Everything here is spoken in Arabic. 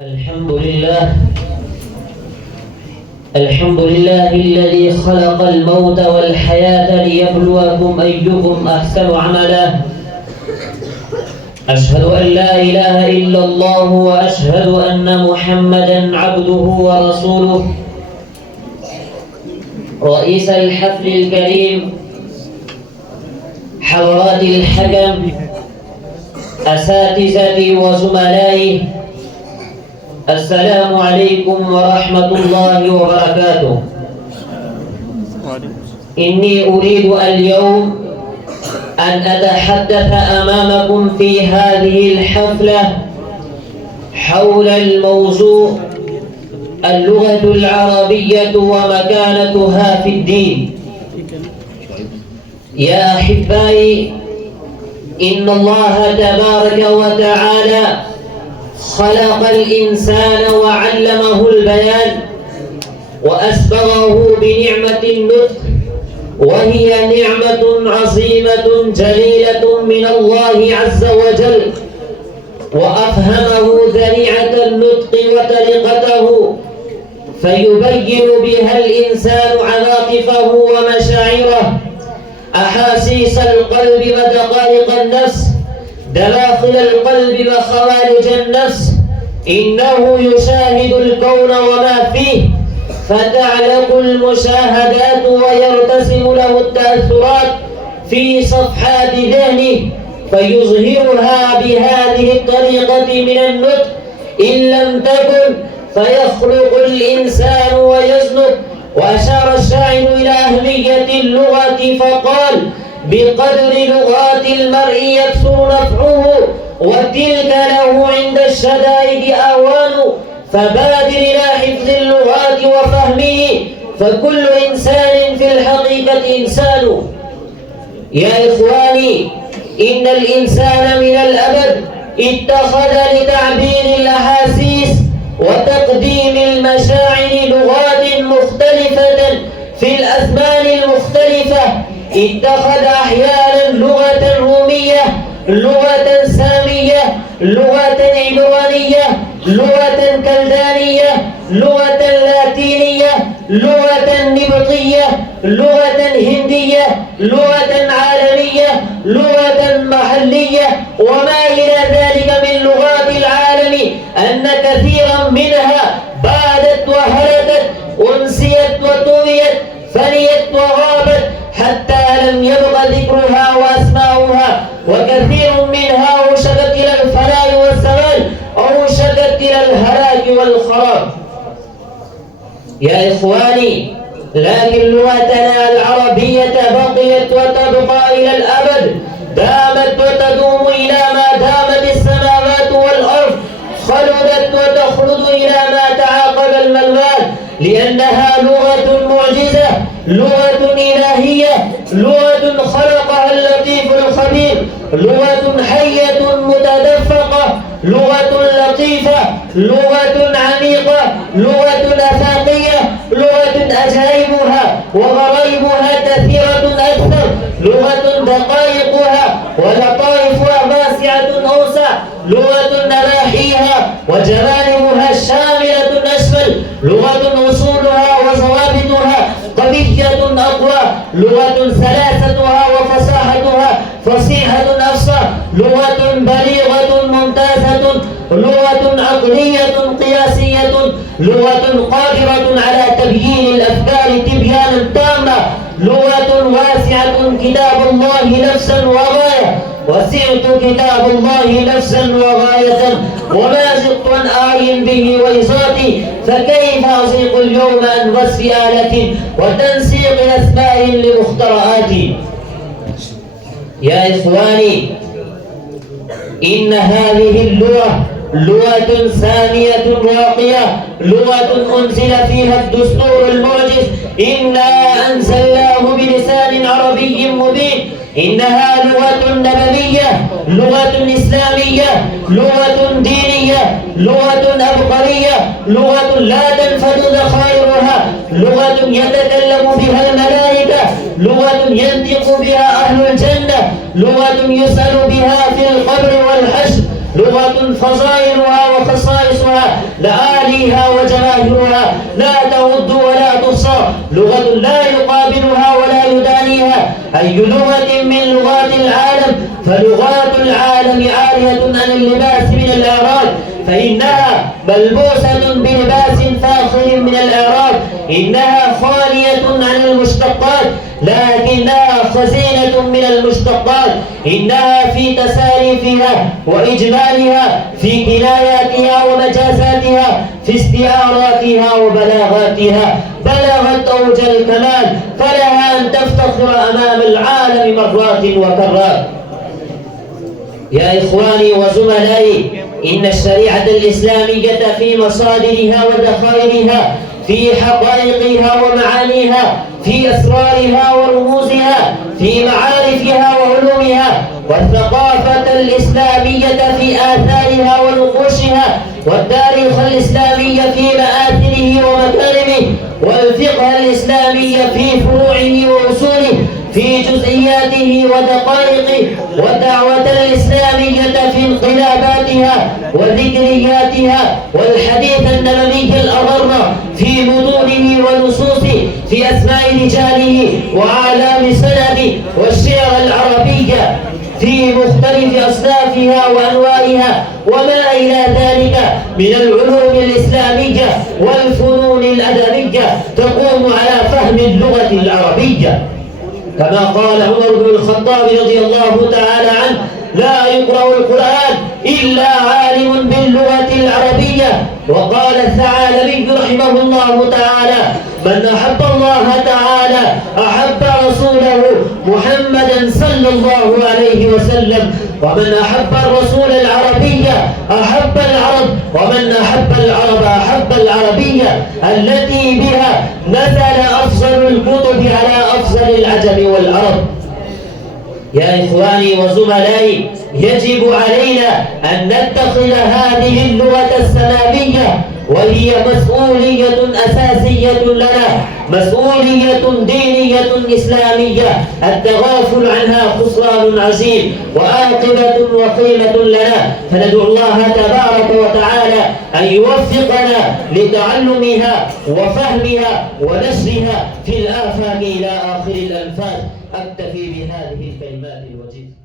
الحمد لله الذي خلق الموت والحياة ليبلوكم أيكم أحسن عملا. أشهد أن لا إله إلا الله وأشهد أن محمدا عبده ورسوله، رئيس الحفل الكريم، حضرات الحكم، أساتذتي وزملائي، السلام عليكم ورحمة الله وبركاته. إني أريد اليوم أن أتحدث أمامكم في هذه الحفلة حول الموضوع اللغة العربية ومكانتها في الدين. يا أحبائي، إن الله تبارك وتعالى خلق الإنسان وعلمه البيان وأسبغه بنعمة النطق، وهي نعمة عظيمة جليلة من الله عز وجل، وأفهمه ذريعة النطق وطريقته فيبين بها الإنسان عواطفه ومشاعره، أحاسيس القلب ودقائق النفس، دواخل القلب وخوارج النفس. إنه يشاهد الكون وما فيه فتعلق المشاهدات ويرتسم له التأثرات في صفحات ذهنه فيظهرها بهذه الطريقة من النطق. إن لم تكن فيخلق الإنسان ويزنق. وأشار الشاعر إلى أهمية اللغة فقال: بقدر لغات المرء يكثر نفعه، وتلك له عند الشدائد أوان. فبادر إلى حفظ اللغات وفهمه، فكل إنسان في الحقيقة إنسان. يا إخواني، إن الإنسان من الأبد اتخذ لتعبير الأحاسيس وتقديم المشاعر لغات مختلفة في الأزمان المختلفة. اتخذ أحيانا لغة رومية، لغة سامية، لغة عبرانية، لغة كلدانية، لغة لاتينية، لغة نبطية، لغة هندية، لغة عالمية، لغة محلية، وما إلى ذلك من لغات العالم، أن كثيرا منها بادت وهلكت، أنسيت وطويت، فنيت وغابت، حتى لم يبق ذكرها وأسماؤها. وكثير منها أوشكت إلى الفناء والزوال، أوشكت إلى الهلاك والخراب. يا إخواني، لكن لغتنا العربية بقيت وتبقى إلى الأبد، دامت وتدوم إلى ما دامت السماوات والأرض، خلدت وتخلد إلى ما تعاقب الملوان، لأنها لغة معجزة، لغة إلهية، لغة خلقها اللطيف الخبير، لغة حية متدفقة، لغة لطيفة، لغة عميقة، لغة أفاقية، لغة أجايبها وغرائبها كثيرة أكثر، لغة دقائقها ولطائفها واسعة أوسع، لغة نواحيها وجوانبها شاملة أشمل، لغة أصولها وضوابطها قوية أقوى، لغة سلاستها وفصاحتها فصيحة أفصح، لغة بليغة ممتازة، لغة عقلية قياسية، لغة قادرة على تبيين الأفكار تبيانا تاما، لغة واسعة كتاب الله نفسا وغاية. وسعت كتاب الله نفسا وغاية، وما زدت عن آي به وإصاتي، فكيف أضيق اليوم عن وصف آلة وتنسيق أسماء لمخترعاتي. يا إخواني، إن هذه اللغة لغة سامية راقية، لغة أنزل فيها الدستور المعجز: إنا أنزلناه بلسان عربي مبين. إنها لغة نبوية، لغة إسلامية، لغة دينية، لغة عبقرية، لغة لا تنفذ ذخائرها، لغة يتكلم بها الملائكة، لغة ينطق بها أهل الجنة، لغة يسأل بها في القبر والحشر، لغة فظائرها وخصائصها لآليها وجماهيرها لا تعد ولا تحصى، لغة لا يقابلها ولا يدانيها أي لغة من لغات العالم، فلغات العالم عارية عن اللباس من الأعراض، فإنها ملبوسة بلباس فاخر من الأعراض، إنها خالية عن المشتقات لكنها خزينة من المشتقات، إنها في تساريفها وإجمالها، في كناياتها ومجازاتها، في استعاراتها وبلاغاتها بلغت أوج الكمال، فلها أن تفتخر أمام العالم مرات وكرات. يا إخواني وزملائي، إن الشريعة الإسلامية في مصادرها وذخائرها، في حقائقها ومعانيها، في أسرارها ورموزها، في معارفها وعلومها، والثقافة الإسلامية في آثارها ونقوشها، والتاريخ الإسلامي في مآثره ومكارمه، والفقه الإسلامي في فروعه وأصوله، في جزئياته ودقائقه، والدعوة الإسلامية في انقلاباتها وذكرياتها، والحديث النبوي الأغر في متونه ونصوصه، في أسماء رجاله وأعلام سنده، والشعر العربية في مختلف أصنافها وأنواعها، وما إلى ذلك من العلوم الإسلامية والفنون الأدبية تقوم على فهم اللغة العربية، كما قال عمر بن الخطاب رضي الله تعالى عنه: لا يقرأ القرآن إلا عالم باللغة العربية. وقال الثعالبي رحمه الله تعالى: من أحب الله تعالى أحب رسوله محمدا صلى الله عليه وسلم، ومن أحب الرسول العربية أحب العرب، ومن أحب العرب أحب العربية التي بها نزل أفضل الكتب على أفضل العجم والعرب. يا إخواني وزملائي، يجب علينا أن نتخذ هذه اللغة السماوية، وهي مسؤولية أساسية لنا، مسؤولية دينية إسلامية، التغافل عنها خسران عظيم وعاقبة وخيمة لنا، فندعو الله تبارك وتعالى أن يوفقنا لتعلمها وفهمها ونشرها في الآفاق إلى آخر الأنفاس. أكتفي بهذه الكلمات الوجيزة.